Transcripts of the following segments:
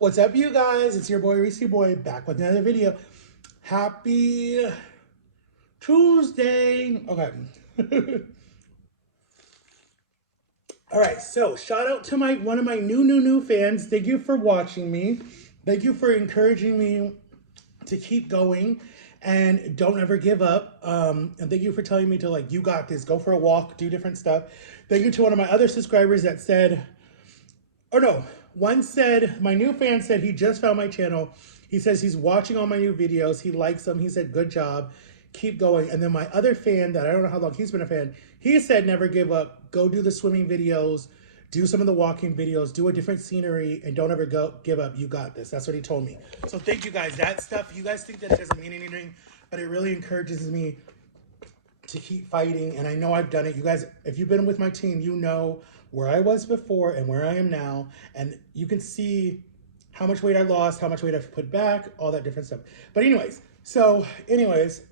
What's up, you guys? It's your boy, Reese Boy, back with another video. Happy Tuesday. Okay. All right, so shout out to one of my new fans. Thank you for watching me. Thank you for encouraging me to keep going and don't ever give up. And thank you for telling me to, like, you got this, go for a walk, do different stuff. Thank you to one of my other subscribers that said, or no, one said, my new fan said he just found my channel. He says he's watching all my new videos. He likes them. He said, good job. Keep going. And then my other fan that I don't know how long he's been a fan, he said, never give up. Go do the swimming videos. Do some of the walking videos. Do a different scenery. And don't ever give up. You got this. That's what he told me. So thank you guys. That stuff, you guys think that it doesn't mean anything, but it really encourages me to keep fighting. And I know I've done it. You guys, if you've been with my team, you know where I was before and where I am now. And you can see how much weight I lost, how much weight I've put back, all that different stuff. But anyways,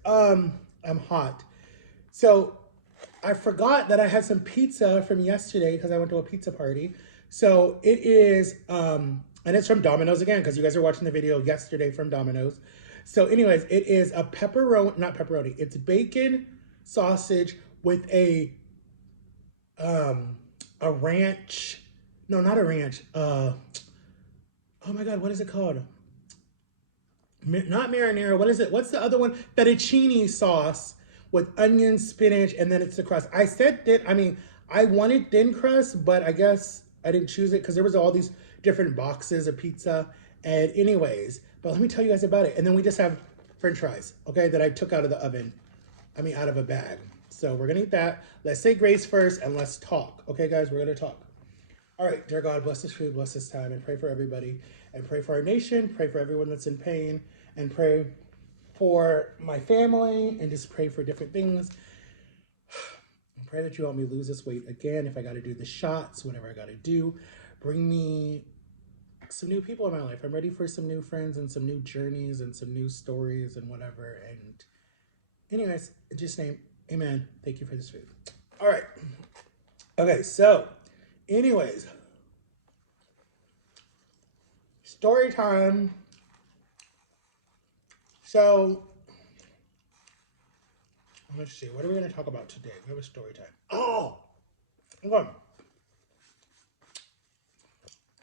I'm hot. So I forgot that I had some pizza from yesterday because I went to a pizza party. So it is, and it's from Domino's again, because you guys are watching the video yesterday from Domino's. So anyways, it is a not pepperoni, it's bacon sausage with a ranch, no, not a ranch, oh my God, what is it called? Not marinara, what is it? What's the other one? Fettuccine sauce with onion, spinach, and then it's the crust. I said that, I wanted thin crust, but I guess I didn't choose it because there was all these different boxes of pizza. And anyways, but let me tell you guys about it. And then we just have French fries, okay, that I took out of the oven. Out of a bag. So we're gonna eat that. Let's say grace first and let's talk. Okay, guys, we're gonna talk. All right, dear God, bless this food, bless this time, and pray for everybody, and pray for our nation, pray for everyone that's in pain, and pray for my family, and just pray for different things. And pray that you help me lose this weight again. If I gotta do the shots, whatever I gotta do, bring me some new people in my life. I'm ready for some new friends and some new journeys and some new stories and whatever. And anyways, just name, amen. Thank you for this food. All right. Okay, so anyways, story time. So let's see, what are we going to talk about today? We have a story time. Oh, okay.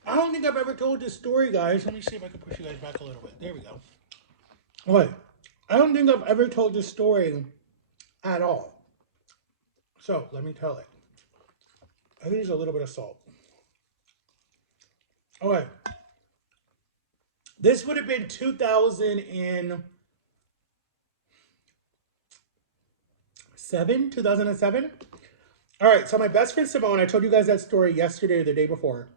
I don't think I've ever told this story, guys. Let me see if I can push you guys back a little bit. There we go. Okay. I don't think I've ever told this story at all. So let me tell it. I think there's a little bit of salt. Okay. This would have been 2007. All right. So my best friend Simone, I told you guys that story yesterday or the day before.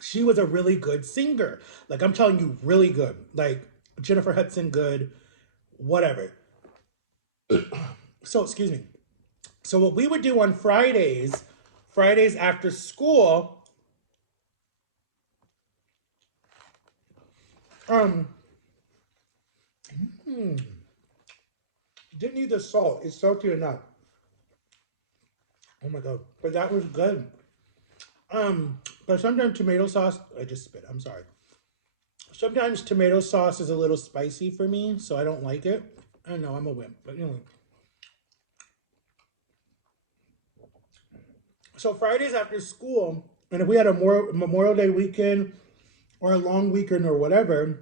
She was a really good singer. Like, I'm telling you, really good. Like Jennifer Hudson good, whatever. So, excuse me. So what we would do on Fridays after school, didn't need the salt. It's salty enough. Oh my God, but that was good. But sometimes tomato sauce, I just spit, I'm sorry. Sometimes tomato sauce is a little spicy for me, so I don't like it. I know, I'm a wimp, but anyway. So Fridays after school, and if we had a Memorial Day weekend or a long weekend or whatever,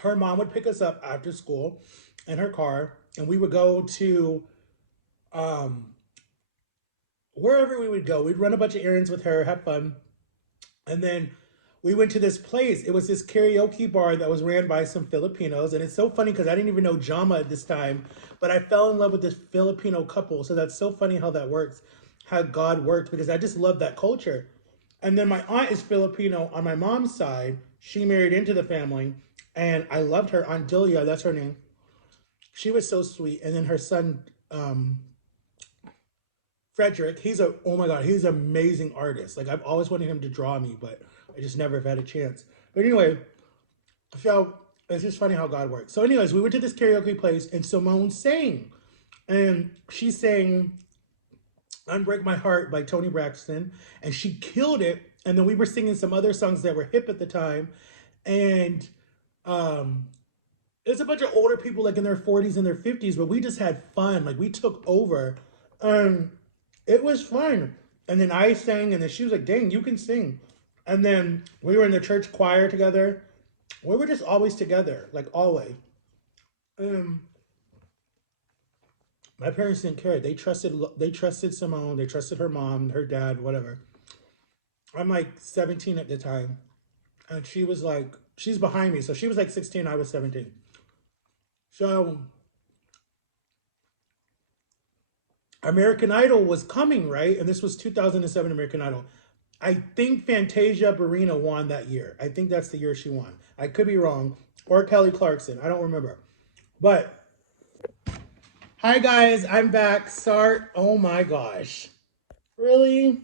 her mom would pick us up after school in her car, and we would go to wherever we would go. We'd run a bunch of errands with her, have fun, and then we went to this place. It was this karaoke bar that was ran by some Filipinos, and it's so funny because I didn't even know Jama at this time, but I fell in love with this Filipino couple. So that's so funny how that works, how God worked, because I just love that culture. And then my aunt is Filipino on my mom's side. She married into the family, and I loved her. Aunt Delia, that's her name. She was so sweet. And then her son, Frederick, oh my God, he's an amazing artist. Like, I've always wanted him to draw me, but I just never have had a chance. But anyway, so it's just funny how God works. So anyways, we went to this karaoke place and Simone sang. And she sang Unbreak My Heart by Toni Braxton, and she killed it. And then we were singing some other songs that were hip at the time. And um, there's a bunch of older people like in their 40s and their 50s, but we just had fun. Like we took over. And it was fun. And then I sang, and then she was like, dang, you can sing. And then we were in the church choir together. We were just always together, like always. Um, my parents didn't care. They trusted Simone. They trusted her mom, her dad, whatever. I'm like 17 at the time, and she was like, she's behind me. So she was like 16. I was 17. So American Idol was coming, right? And this was 2007 American Idol. I think Fantasia Barrina won that year. I think that's the year she won. I could be wrong. Or Kelly Clarkson. I don't remember. But hi guys, I'm back. Sart. Oh my gosh. Really?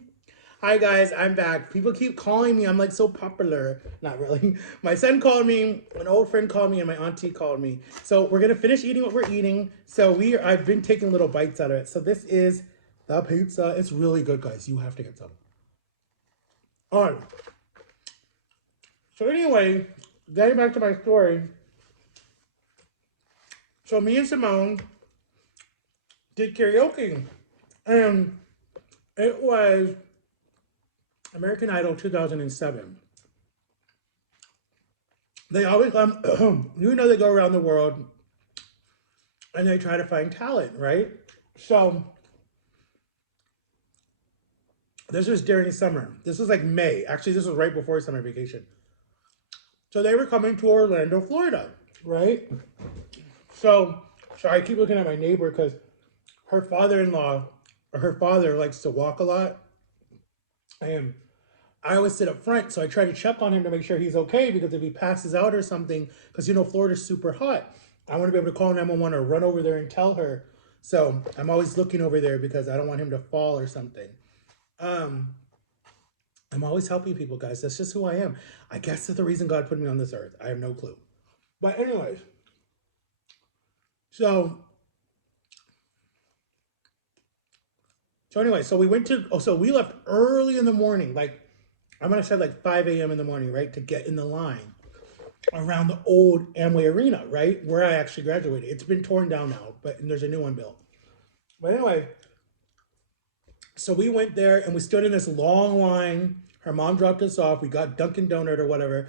Hi guys, I'm back. People keep calling me. I'm like so popular. Not really. My son called me, an old friend called me, and my auntie called me. So we're gonna finish eating what we're eating. I've been taking little bites out of it. So this is the pizza. It's really good, guys. You have to get some. All right. So anyway, getting back to my story. So me and Simone did karaoke, and it was American Idol 2007. They always they go around the world and they try to find talent, right? So this was during summer. This was like May. Actually, this was right before summer vacation. So they were coming to Orlando, Florida, right? So, sorry, I keep looking at my neighbor because her father-in-law, or her father likes to walk a lot. And I always sit up front, so I try to check on him to make sure he's okay, because if he passes out or something, because Florida's super hot, I want to be able to call 911 or run over there and tell her. So I'm always looking over there because I don't want him to fall or something. Um, I'm always helping people, guys. That's just who I am. I guess that's the reason God put me on this earth. I have no clue. But anyways, so so we went to, so we left early in the morning, like I'm gonna say like 5 a.m. in the morning, right, to get in the line around the old Amway Arena, right, where I actually graduated. It's been torn down now, but there's a new one built. But anyway, so we went there and we stood in this long line. Her mom dropped us off. We got Dunkin' Donut or whatever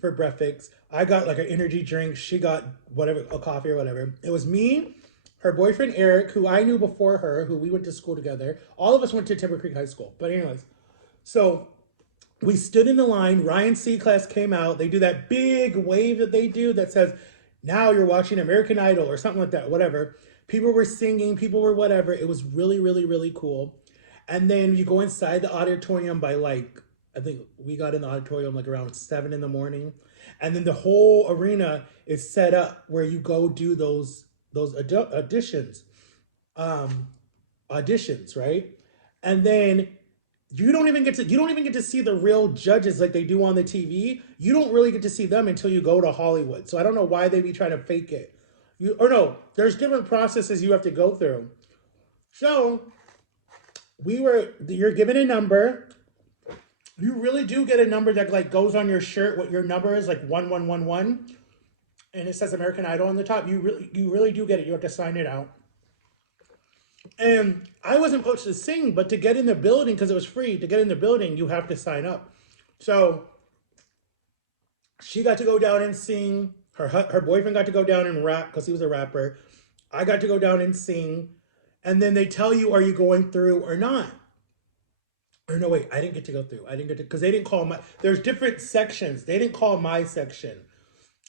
for breakfast. I got like an energy drink. She got whatever, a coffee or whatever. It was me, her boyfriend Eric, who I knew before her, who we went to school together. All of us went to Timber Creek High School. But anyways, so we stood in the line. Ryan Seacrest came out. They do that big wave that they do that says, now you're watching American Idol or something like that, whatever. People were singing, people were whatever. It was really, really, really cool. And then you go inside the auditorium by like, I think we got in the auditorium like around 7 in the morning. And then the whole arena is set up where you go do those um, auditions, right? And then you don't even get to see the real judges like they do on the TV. You don't really get to see them until you go to Hollywood. So I don't know why they be trying to fake it. No, there's different processes you have to go through. So you're given a number. You really do get a number that like goes on your shirt. What your number is, like 1111, and it says American Idol on the top. You really do get it. You have to sign it out. And I wasn't supposed to sing, but to get in the building, because it was free, to get in the building, you have to sign up. So she got to go down and sing. Her boyfriend got to go down and rap because he was a rapper. I got to go down and sing. And then they tell you, are you going through or not? Or no, wait, I didn't get to go through. I didn't get to, because they didn't call there's different sections. They didn't call my section.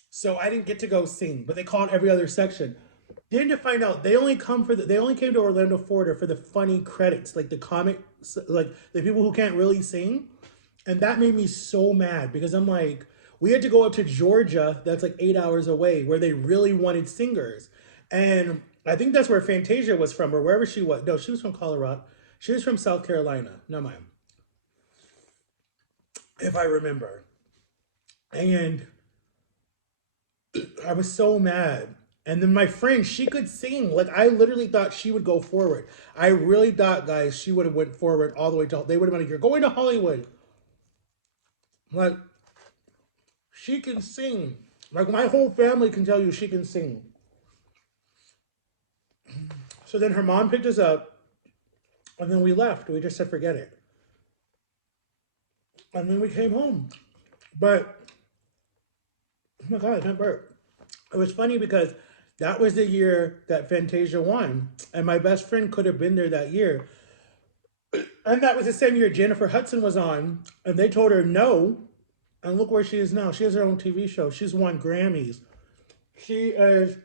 So I didn't get to go sing, but they called every other section. Then to find out, they only came to Orlando, Florida for the funny credits, like the comic, like the people who can't really sing. And that made me so mad because I'm like, we had to go up to Georgia, that's like 8 hours away, where they really wanted singers. And I think that's where Fantasia was from, or wherever she was. No, she was from Colorado. She was from South Carolina. No, mind, if I remember. And I was so mad. And then my friend, she could sing. Like I literally thought she would go forward. I really thought, guys, she would have went forward all the way to. They would have been like, "You're going to Hollywood." Like she can sing. Like my whole family can tell you she can sing. So then her mom picked us up, and then we left. We just said, "Forget it." And then we came home. But oh my god, I can't burp. It was funny because that was the year that Fantasia won, and my best friend could have been there that year. And that was the same year Jennifer Hudson was on, and they told her no. And look where she is now. She has her own TV show. She's won Grammys. She is,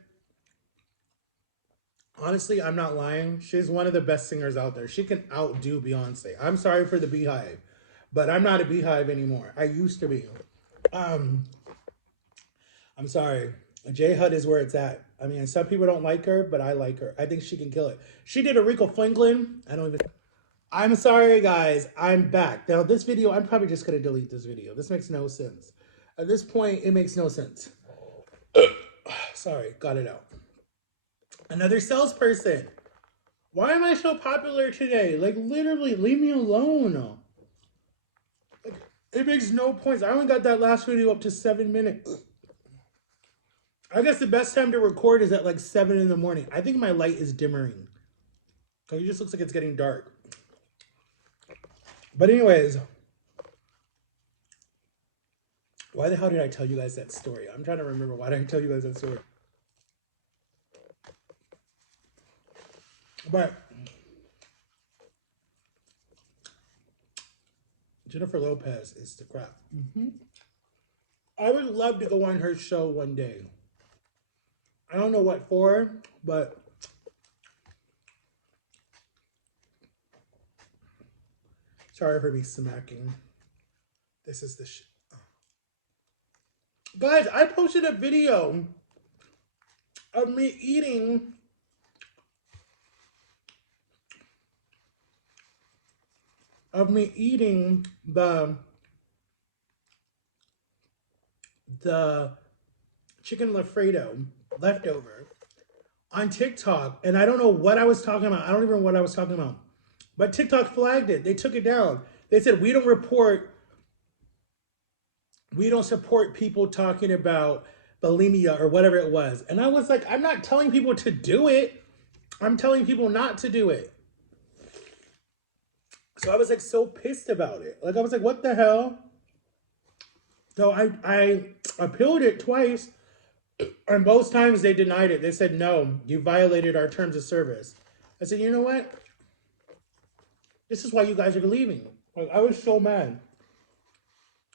honestly, I'm not lying. She's one of the best singers out there. She can outdo Beyonce. I'm sorry for the Beehive, but I'm not a Beehive anymore. I used to be. Um, I'm sorry. J Hud is where it's at. I mean, some people don't like her, but I like her. I think she can kill it. She did Aretha Franklin. I don't even. I'm sorry, guys. I'm back. Now, this video, I'm probably just going to delete this video. This makes no sense. At this point, it makes no sense. Sorry, got it out. Another salesperson. Why am I so popular today? Like, literally, leave me alone. Like, it makes no points. I only got that last video up to 7 minutes. I guess the best time to record is at like 7 in the morning. I think my light is dimmering. Because it just looks like it's getting dark. But anyways, why the hell did I tell you guys that story? I'm trying to remember. Why did I tell you guys that story? But Jennifer Lopez is the crap. I would love to go on her show one day. I don't know what for, but sorry for me smacking. This is the Guys, I posted a video of me eating the chicken Alfredo leftover on TikTok, and I don't know what I was talking about. I don't even know what I was talking about. But TikTok flagged it. They took it down. They said we don't support people talking about bulimia or whatever it was. And I was like, I'm not telling people to do it. I'm telling people not to do it. So I was like so pissed about it. Like I was like, what the hell? So I appealed it twice, and both times they denied it. They said, no, you violated our terms of service. I said, you know what? This is why you guys are leaving. Like, I was so mad.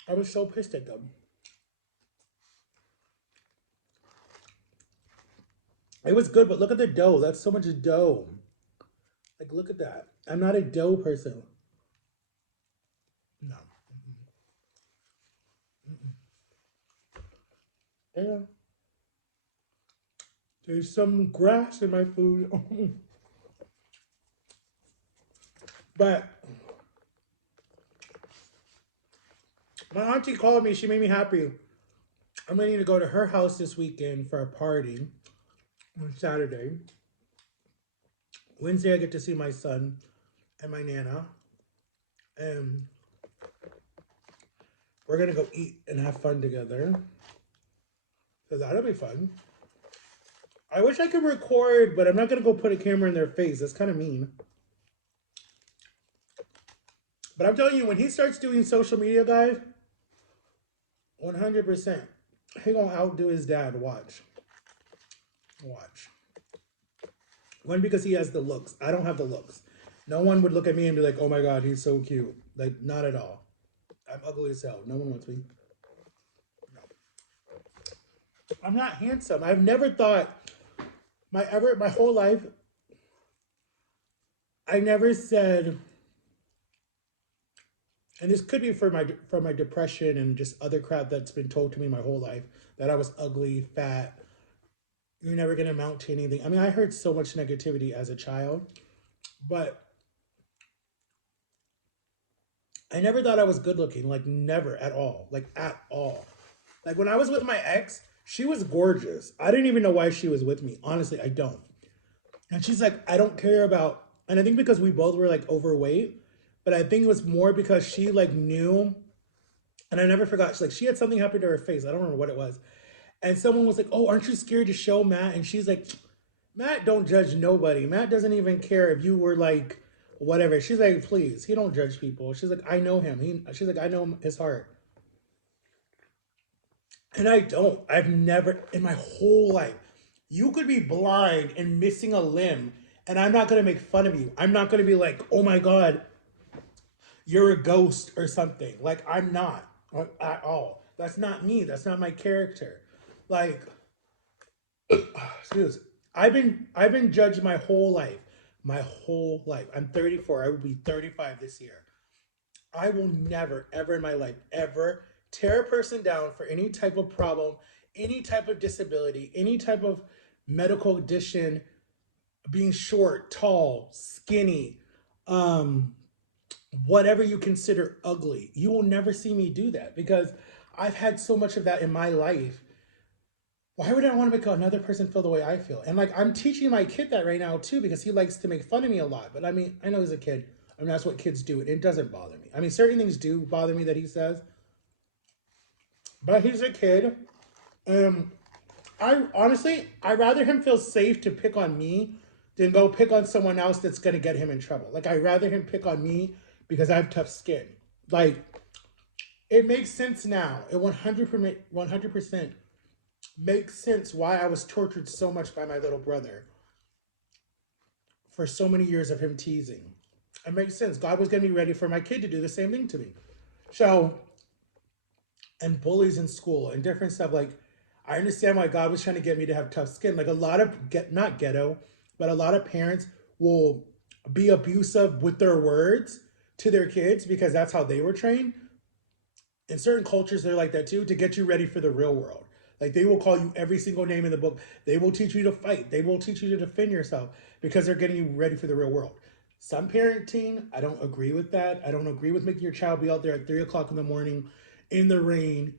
I was so pissed at them. It was good, but look at the dough. That's so much dough. Like, look at that. I'm not a dough person. No. Yeah. There's some grass in my food. But my auntie called me. She made me happy. I'm going to go to her house this weekend for a party on Saturday. Wednesday, I get to see my son and my Nana. And we're going to go eat and have fun together. So that'll be fun. I wish I could record, but I'm not going to go put a camera in their face. That's kind of mean. But I'm telling you, when he starts doing social media, guys, 100%, he going to outdo his dad. Watch. Watch. One, because he has the looks. I don't have the looks. No one would look at me and be like, oh my God, he's so cute. Like, not at all. I'm ugly as hell. No one wants me. No. I'm not handsome. I've never thought my whole life, I never said, and this could be for my depression and just other crap that's been told to me my whole life, that I was ugly, fat, you're never going to amount to anything. I mean, I heard so much negativity as a child, but I never thought I was good looking, like never at all, like at all. Like when I was with my ex, She was gorgeous. I didn't even know why she was with me. Honestly, I don't. And she's like, I don't care about, and I think because we both were like overweight, but I think it was more because she like knew, and I never forgot. She's like, she had something happen to her face. I don't remember what it was. And someone was like, oh, aren't you scared to show Matt? And she's like, Matt don't judge nobody. Matt doesn't even care if you were like, whatever. She's like, please, he don't judge people. She's like, I know him. She's like, I know his heart. And I don't. I've never in my whole life. You could be blind and missing a limb, and I'm not gonna make fun of you. I'm not gonna be like, oh my god, you're a ghost or something. Like I'm not at all. That's not me. That's not my character. Like, excuse. I've been judged my whole life. My whole life. I'm 34. I will be 35 this year. I will never, ever in my life, ever tear a person down for any type of problem, any type of disability, any type of medical condition, being short, tall, skinny, um, whatever you consider ugly. You will never see me do that because I've had so much of that in my life. Why would I want to make another person feel the way I feel? And like I'm teaching my kid that right now too because he likes to make fun of me a lot. But I mean, I know he's a kid. I mean, that's what kids do. And it doesn't bother me. I mean, certain things do bother me that he says, but he's a kid. Um, I honestly, I'd rather him feel safe to pick on me than go pick on someone else that's gonna get him in trouble. Like I'd rather him pick on me because I have tough skin. Like it makes sense now. It 100% makes sense why I was tortured so much by my little brother for so many years of him teasing. It makes sense. God was getting me ready for my kid to do the same thing to me. So, and bullies in school and different stuff. Like, I understand why God was trying to get me to have tough skin. Like, a lot of, not ghetto, but a lot of parents will be abusive with their words to their kids because that's how they were trained. In certain cultures, they're like that too to get you ready for the real world. Like, they will call you every single name in the book. They will teach you to fight. They will teach you to defend yourself because they're getting you ready for the real world. Some parenting, I don't agree with that. I don't agree with making your child be out there at 3 o'clock in the morning in the rain,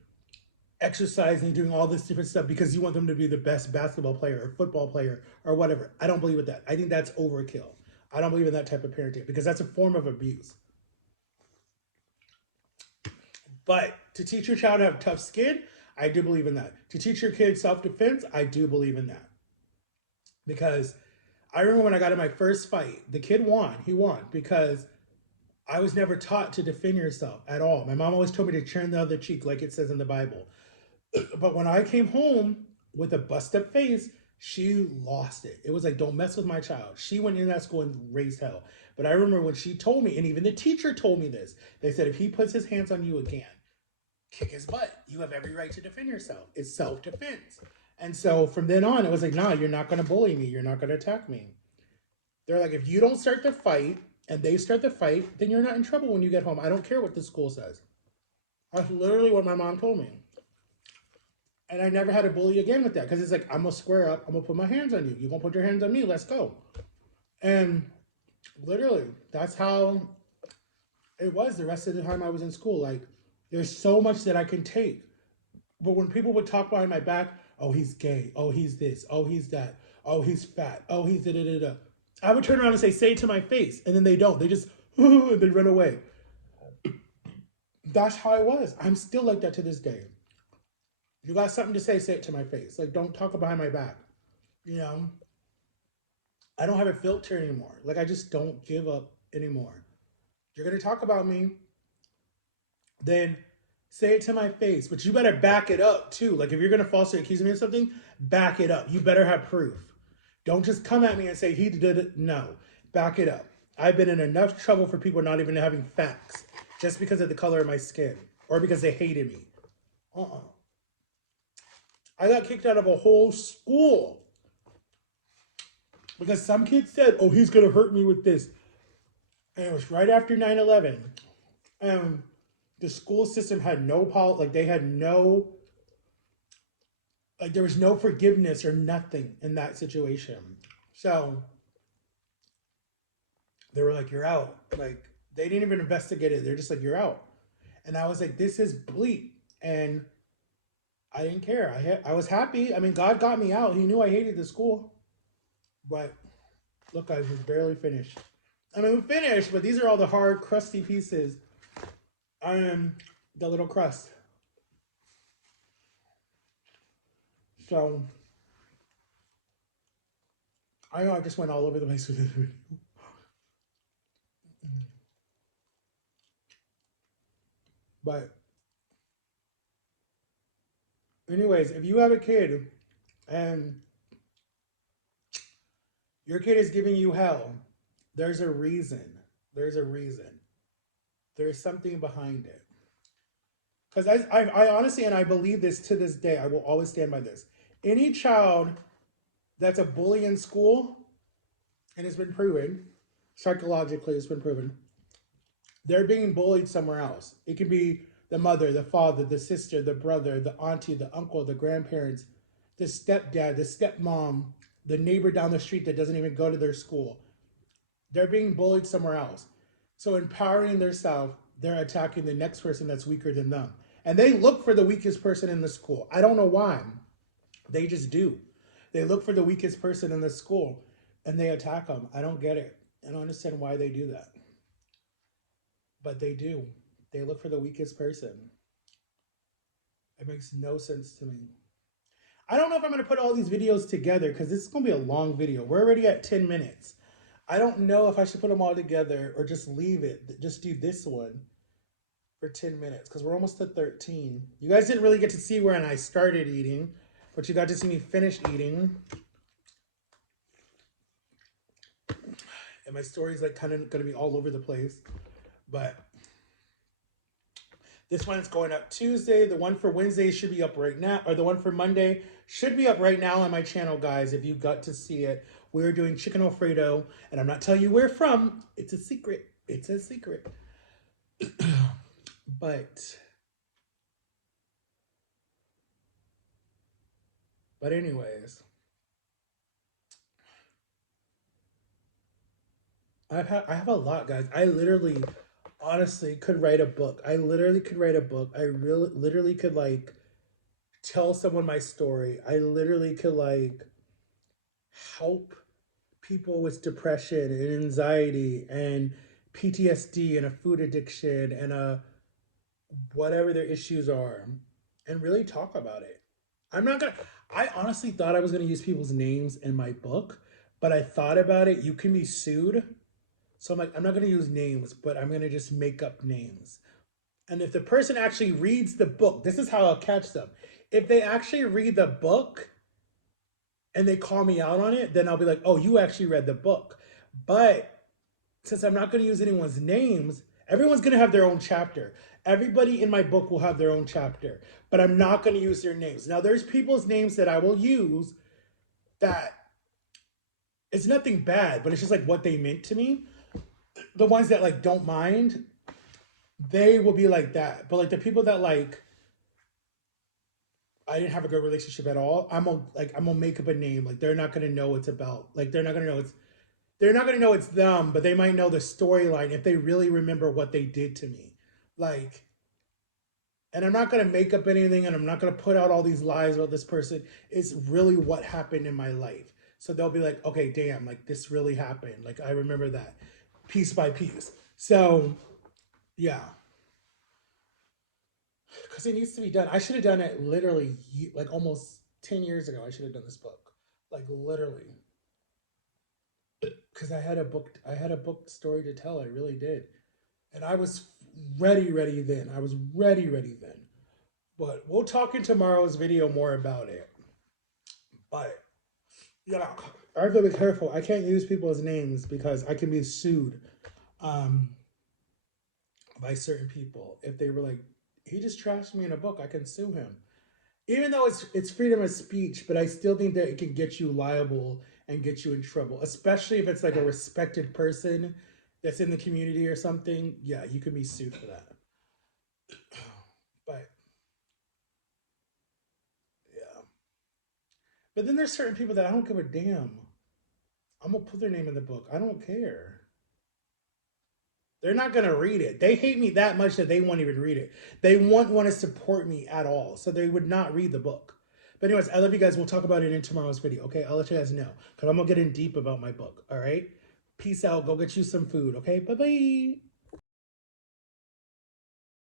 exercising, doing all this different stuff because you want them to be the best basketball player or football player or whatever. I don't believe in that. I think that's overkill. I don't believe in that type of parenting because that's a form of abuse. But to teach your child to have tough skin, I do believe in that. To teach your kid self defense, I do believe in that. Because I remember when I got in my first fight, the kid won. He won because I was never taught to defend yourself at all. My mom always told me to turn the other cheek, like it says in the Bible. But when I came home with a bust up face, she lost it. It was like, don't mess with my child. She went in that school and raised hell. But I remember when she told me, and even the teacher told me this, they said, if he puts his hands on you again, kick his butt. You have every right to defend yourself. It's self defense. And so from then on, it was like, nah, you're not going to bully me. You're not going to attack me. They're like, if you don't start the fight and they start the fight, then you're not in trouble when you get home. I don't care what the school says. That's literally what my mom told me. And I never had a bully again with that because it's like, I'm going to square up. I'm going to put my hands on you. You're going to put your hands on me. Let's go. And literally, that's how it was the rest of the time I was in school. Like, there's so much that I can take. But when people would talk behind my back, oh, he's gay. Oh, he's this. Oh, he's that. Oh, he's fat. Oh, he's da da da da. I would turn around and say it to my face. And then they don't. They just, and they run away. That's how I was. I'm still like that to this day. You got something to say it to my face. Like, don't talk behind my back. You know, I don't have a filter anymore. Like, I just don't give up anymore. You're going to talk about me, then say it to my face. But you better back it up too. Like, if you're going to falsely accuse me of something, back it up. You better have proof. Don't just come at me and say he did it. No, back it up. I've been in enough trouble for people not even having facts just because of the color of my skin or because they hated me. Uh-uh. I got kicked out of a whole school because some kid said, oh, he's going to hurt me with this. And it was right after 9/11. And the school system had no like they had no, like there was no forgiveness or nothing in that situation. So they were like, you're out. Like, they didn't even investigate it. They're just like, you're out. And I was like, this is bleak. And I didn't care. I was happy. I mean, God got me out. He knew I hated the school. But look, I was barely finished. I mean, we finished, but these are all the hard, crusty pieces. I am the little crust. So I know I just went all over the place with this video. But anyways, if you have a kid and your kid is giving you hell, there's a reason. There's a reason. There's something behind it. Because I honestly, and I believe this to this day, I will always stand by this. Any child that's a bully in school, and it's been proven, psychologically, it's been proven, they're being bullied somewhere else. It could be the mother, the father, the sister, the brother, the auntie, the uncle, the grandparents, the stepdad, the stepmom, the neighbor down the street that doesn't even go to their school. They're being bullied somewhere else. So empowering themselves, they're attacking the next person that's weaker than them. And they look for the weakest person in the school. I don't know why. They just do. They look for the weakest person in the school and they attack them. I don't get it. I don't understand why they do that. But they do. They look for the weakest person. It makes no sense to me. I don't know if I'm going to put all these videos together because this is going to be a long video. We're already at 10 minutes. I don't know if I should put them all together or just leave it. Just do this one for 10 minutes because we're almost at 13. You guys didn't really get to see when I started eating, but you got to see me finish eating. And my story's like kind of going to be all over the place. But this one's going up Tuesday. The one for Wednesday should be up right now, or the one for Monday should be up right now on my channel, guys, if you got to see it. We're doing chicken Alfredo, and I'm not telling you where from. It's a secret. It's a secret. But anyways, I have a lot, guys. I literally, honestly, could write a book. I literally could write a book. I really, literally could like tell someone my story. I literally could like help people with depression and anxiety and PTSD and a food addiction and a whatever their issues are and really talk about it. I'm not gonna, I honestly thought I was gonna use people's names in my book, but I thought about it. You can be sued. So I'm like, I'm not gonna use names, but I'm gonna just make up names. And if the person actually reads the book, this is how I'll catch them. If they actually read the book and they call me out on it, then I'll be like, oh, you actually read the book. But since I'm not going to use anyone's names, everyone's going to have their own chapter. Everybody in my book will have their own chapter, but I'm not going to use their names. Now, there's people's names that I will use that it's nothing bad, but it's just like what they meant to me. The ones that like don't mind, they will be like that. But like the people that like I didn't have a good relationship at all, I'm gonna make up a name. Like they're not gonna know it's about. Like they're not going to know it's them, but they might know the storyline if they really remember what they did to me. Like, and I'm not going to make up anything and I'm not going to put out all these lies about this person. It's really what happened in my life. So they'll be like, okay, damn, like this really happened. Like, I remember that piece by piece. So, yeah. Because it needs to be done. I should have done it literally like almost 10 years ago. I should have done this book. Like, literally. Because I had a book story to tell. I really did. And I was ready then. I was ready then. But we'll talk in tomorrow's video more about it. But yeah, I have to be careful. I can't use people's names because I can be sued um, by certain people. If they were like, he just trashed me in a book, I can sue him. Even though it's freedom of speech, but I still think that it can get you liable and get you in trouble, especially if it's like a respected person that's in the community or something. Yeah, you can be sued for that. But yeah. But then there's certain people that I don't give a damn. I'm gonna put their name in the book. I don't care. They're not going to read it. They hate me that much that they won't even read it. They won't want to support me at all. So they would not read the book. But anyways, I love you guys. We'll talk about it in tomorrow's video, okay? I'll let you guys know. Because I'm going to get in deep about my book, all right? Peace out. Go get you some food, okay? Bye-bye.